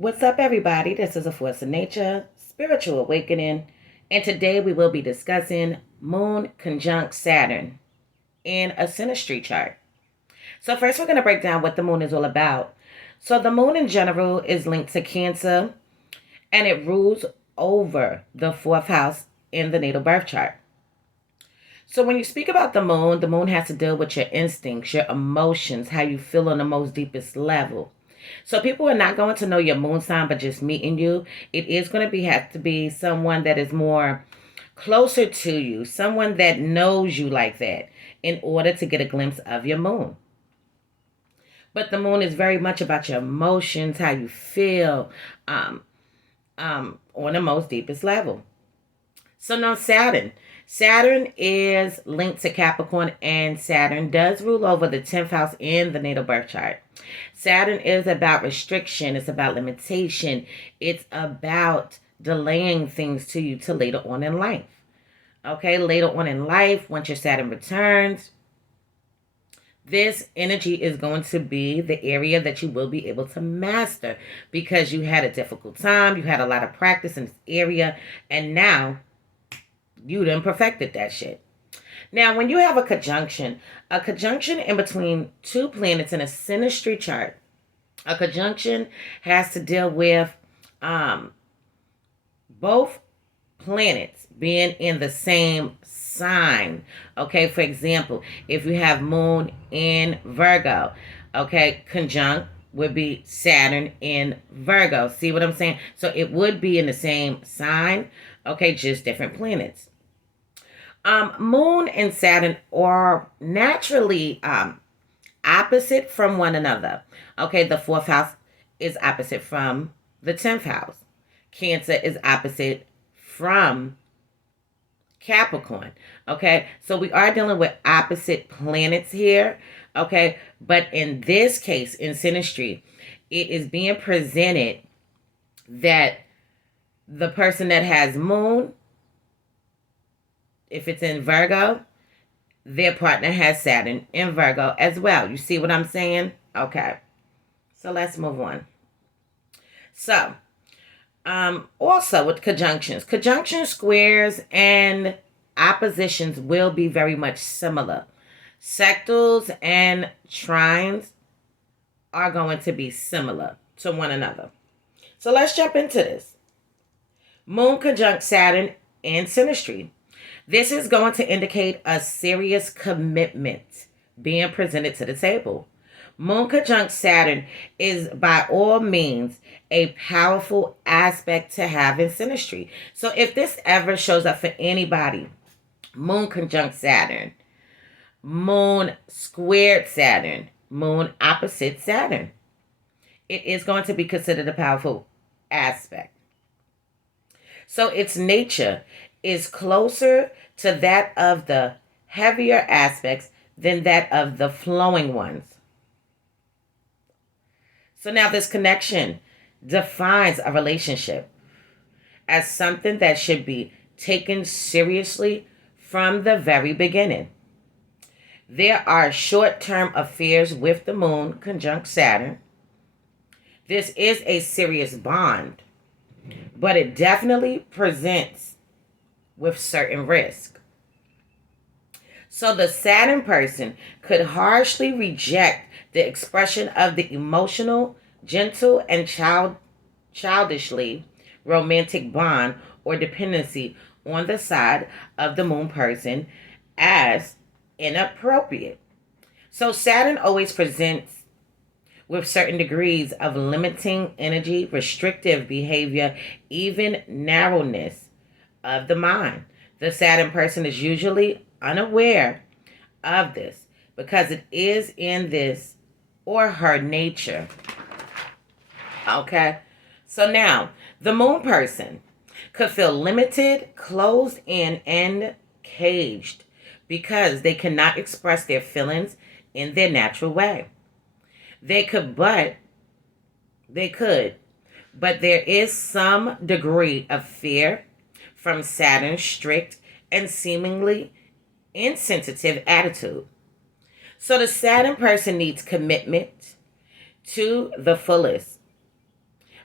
What's up, everybody? This is a Force of Nature Spiritual Awakening, and today we will be discussing Moon conjunct Saturn in a Synastry chart. So first, we're going to break down what the Moon is all about. So the Moon in general is linked to Cancer, and it rules over the fourth house in the natal birth chart. So when you speak about the Moon has to deal with your instincts, your emotions, how you feel on the most deepest level. So people are not going to know your moon sign, but just meeting you, it is going to have to be someone that is more closer to you, someone that knows you like that, in order to get a glimpse of your moon. But the moon is very much about your emotions, how you feel, on the most deepest level. So now Saturn. Saturn is linked to Capricorn, and Saturn does rule over the 10th house in the natal birth chart. Saturn is about restriction. It's about limitation. It's about delaying things to you to later on in life. Okay, later on in life, once your Saturn returns, this energy is going to be the area that you will be able to master because you had a difficult time. You had a lot of practice in this area, and now you done perfected that shit. Now, when you have a conjunction in between two planets in a synastry chart, a conjunction has to deal with both planets being in the same sign. Okay, for example, if you have Moon in Virgo, okay, conjunct would be Saturn in Virgo. See what I'm saying? So it would be in the same sign, okay, just different planets. Moon and Saturn are naturally opposite from one another. Okay, the fourth house is opposite from the 10th house. Cancer is opposite from Capricorn. Okay, so we are dealing with opposite planets here. Okay, but in this case, in synastry, it is being presented that the person that has Moon, if it's in Virgo, their partner has Saturn in Virgo as well. You see what I'm saying? Okay. So let's move on. So, also with conjunctions, squares, and oppositions will be very much similar. Sectals and trines are going to be similar to one another. So let's jump into this. Moon conjunct Saturn in synastry. This is going to indicate a serious commitment being presented to the table. Moon conjunct Saturn is by all means a powerful aspect to have in synastry. So if this ever shows up for anybody, Moon conjunct Saturn, Moon squared Saturn, Moon opposite Saturn, it is going to be considered a powerful aspect. So its nature is closer to that of the heavier aspects than that of the flowing ones. So now this connection defines a relationship as something that should be taken seriously from the very beginning. There are short-term affairs with the Moon conjunct Saturn. This is a serious bond, but it definitely presents with certain risk. So the Saturn person could harshly reject the expression of the emotional, gentle, and childishly romantic bond or dependency on the side of the Moon person as inappropriate. So Saturn always presents with certain degrees of limiting energy, restrictive behavior, even narrowness of the mind. The Saturn person is usually unaware of this because it is in this or her nature. Okay? So now, the Moon person could feel limited, closed in, and caged because they cannot express their feelings in their natural way. They could, but there is some degree of fear from Saturn's strict and seemingly insensitive attitude. So the Saturn person needs commitment to the fullest,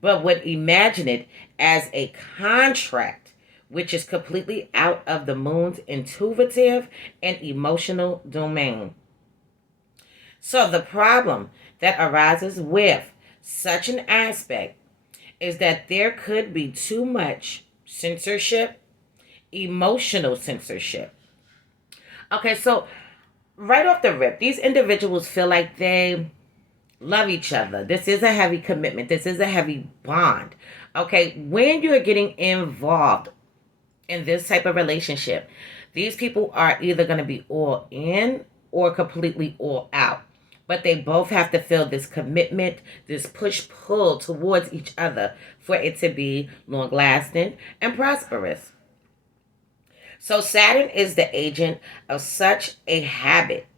but would imagine it as a contract, which is completely out of the moon's intuitive and emotional domain. So the problem that arises with such an aspect is that there could be too much censorship, emotional censorship. Okay, so right off the rip, these individuals feel like they love each other. This is a heavy commitment. This is a heavy bond. Okay, when you're getting involved in this type of relationship, these people are either going to be all in or completely all out. But they both have to feel this commitment, this push-pull towards each other for it to be long-lasting and prosperous. So Saturn is the agent of such a habit.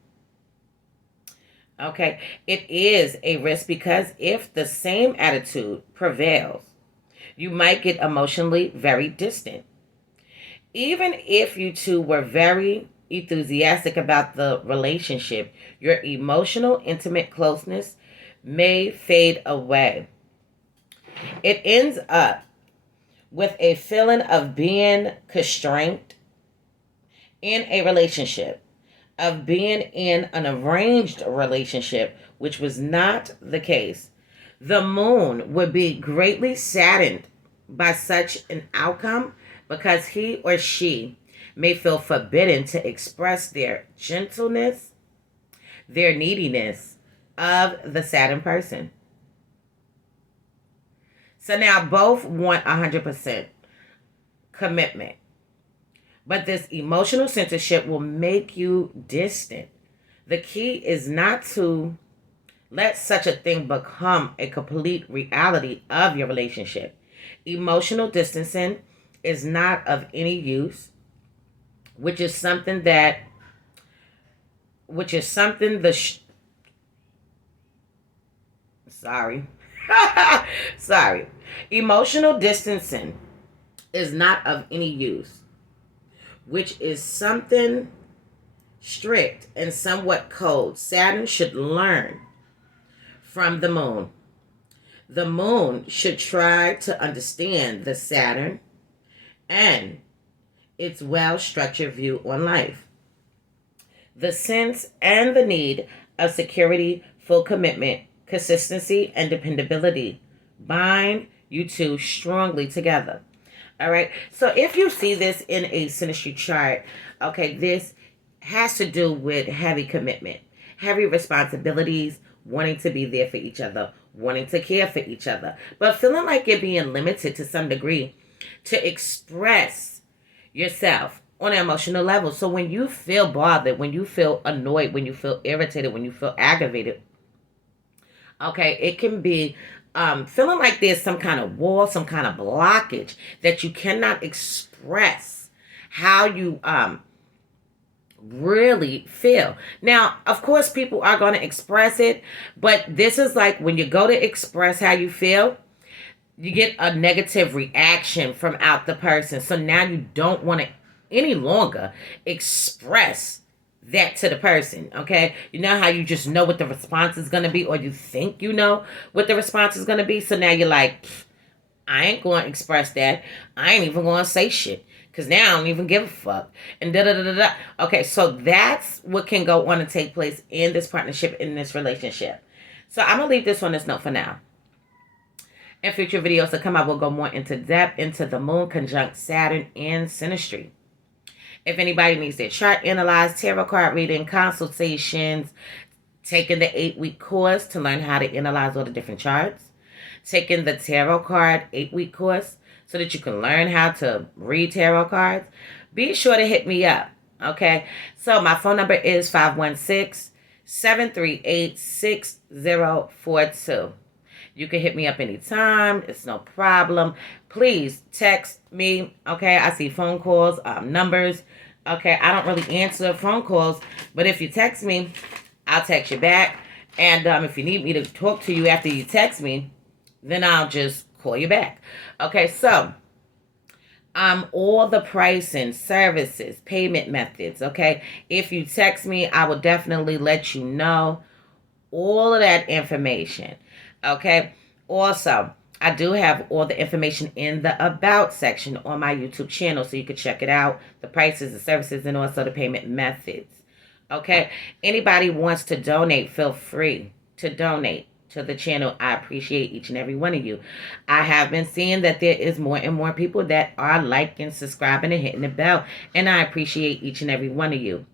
Okay, it is a risk because if the same attitude prevails, you might get emotionally very distant. Even if you two were very enthusiastic about the relationship, your emotional, intimate closeness may fade away. It ends up with a feeling of being constrained in a relationship, of being in an arranged relationship, which was not the case. The moon would be greatly saddened by such an outcome because he or she may feel forbidden to express their gentleness, their neediness of the Saturn person. So now both want 100% commitment. But this emotional censorship will make you distant. The key is not to let such a thing become a complete reality of your relationship. Emotional distancing is not of any use, which is something the sorry. Emotional distancing is not of any use, which is something strict and somewhat cold. Saturn should learn from the moon. The moon should try to understand the Saturn and its well-structured view on life. The sense and the need of security, full commitment, consistency, and dependability bind you two strongly together. All right. So if you see this in a Synastry chart, okay, this has to do with heavy commitment, heavy responsibilities, wanting to be there for each other, wanting to care for each other, but feeling like you're being limited to some degree to express yourself on an emotional level. So when you feel bothered, when you feel annoyed, when you feel irritated, when you feel aggravated, okay, it can be feeling like there's some kind of wall, some kind of blockage that you cannot express how you really feel. Now, of course, people are going to express it, but this is like when you go to express how you feel, you get a negative reaction from out the person. So now you don't want to any longer express that to the person, okay? You know how you just know what the response is going to be, or you think you know what the response is going to be. So now you're like, I ain't going to express that. I ain't even going to say shit because now I don't even give a fuck. And da-da-da-da-da. Okay, so that's what can go on and take place in this partnership, in this relationship. So I'm going to leave this on this note for now. In future videos to come, I will go more into depth into the moon conjunct Saturn and Synastry. If anybody needs their chart analyzed, tarot card reading, consultations, taking the 8-week course to learn how to analyze all the different charts, taking the tarot card 8-week course so that you can learn how to read tarot cards, be sure to hit me up, okay? So my phone number is 516-738-6042. You can hit me up anytime. It's no problem. Please text me, okay? I see phone calls, numbers, okay? I don't really answer phone calls, but if you text me, I'll text you back. And if you need me to talk to you after you text me, then I'll just call you back. Okay, so all the pricing, services, payment methods, okay? If you text me, I will definitely let you know all of that information. Okay. Also, I do have all the information in the About section on my YouTube channel, so you can check it out, the prices, the services, and also the payment methods. Okay? Anybody wants to donate, feel free to donate to the channel. I appreciate each and every one of you. I have been seeing that there is more and more people that are liking, subscribing, and hitting the bell, and I appreciate each and every one of you.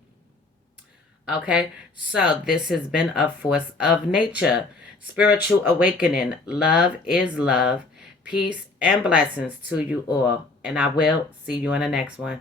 Okay, so this has been a Force of Nature Spiritual Awakening. Love is love. Peace and blessings to you all. And I will see you in the next one.